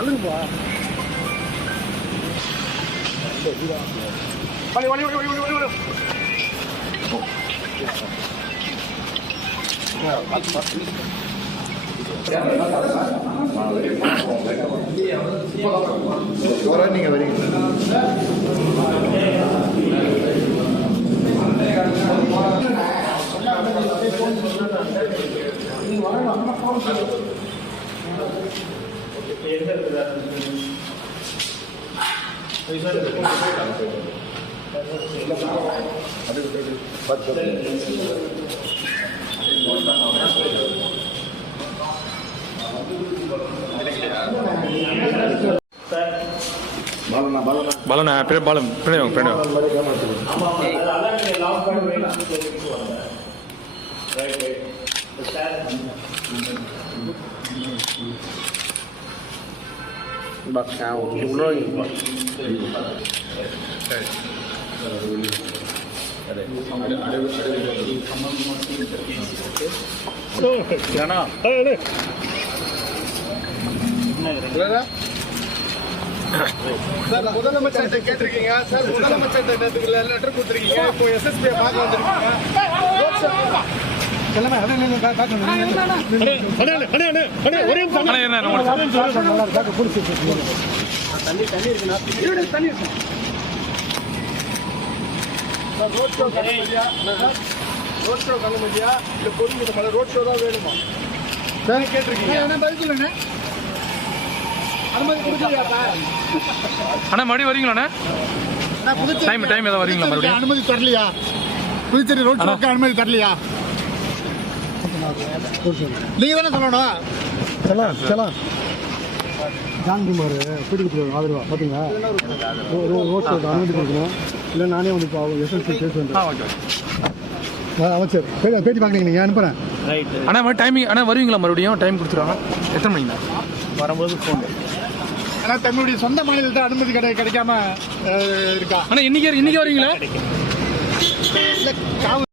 சொல்லுங்கப்பா. நீங்க வரீங்க பாலண்ணா பாலம் பின்னாடி bạc xào chịu lơi sir முதலமைச்சர் கேட்டிருக்கீங்க சார் முதலமைச்சர் லெட்டர் கொடுத்துருக்கீங்க இப்போ எஸ்எஸ்பியை பார்க்க வந்திருக்கீங்க ரோட் ஷோ கலமதியா இல்லை பொதுமக்கள் ரோட் ஷோ தான் வேணுமா சார் கேட்டிருக்கீங்க அனுமதி கொடுக்கலையாப்பா? அண்ணா மறுபடியும் வரீங்களாண்ணா? டைம் ஏதாவது வரீங்களா மறுபடியும்? அனுமதி தரலையா? புதுச்சேரி ரோட் ஷோக்கு அனுமதி தரலையா? நீங்க தானே சொல்லணும். செலாம் ஜான்குமார் பீடிக்கு ஆதரவா பார்த்தீங்களா? ரோட் ஷோக்கு அனுமதி கொடுக்கணும். இல்லை நானே வந்து இப்போ எஸ்எஸ்பி பேசுவேன். அமைச்சர் பேட்டி பார்க்குறீங்க, நீங்கள் அனுப்புகிறேன். அண்ணா டைமிங் அண்ணா வருவீங்களா மறுபடியும்? டைம் கொடுத்துருவாங்க. எத்தனை மணிங்கண்ணா வரும்போது ஃபோன். ஆனால் தன்னுடைய சொந்த மாநிலத்தில் அனுமதி கிடைக்காம இருக்கா? அண்ணா இன்னைக்கு வரீங்களா?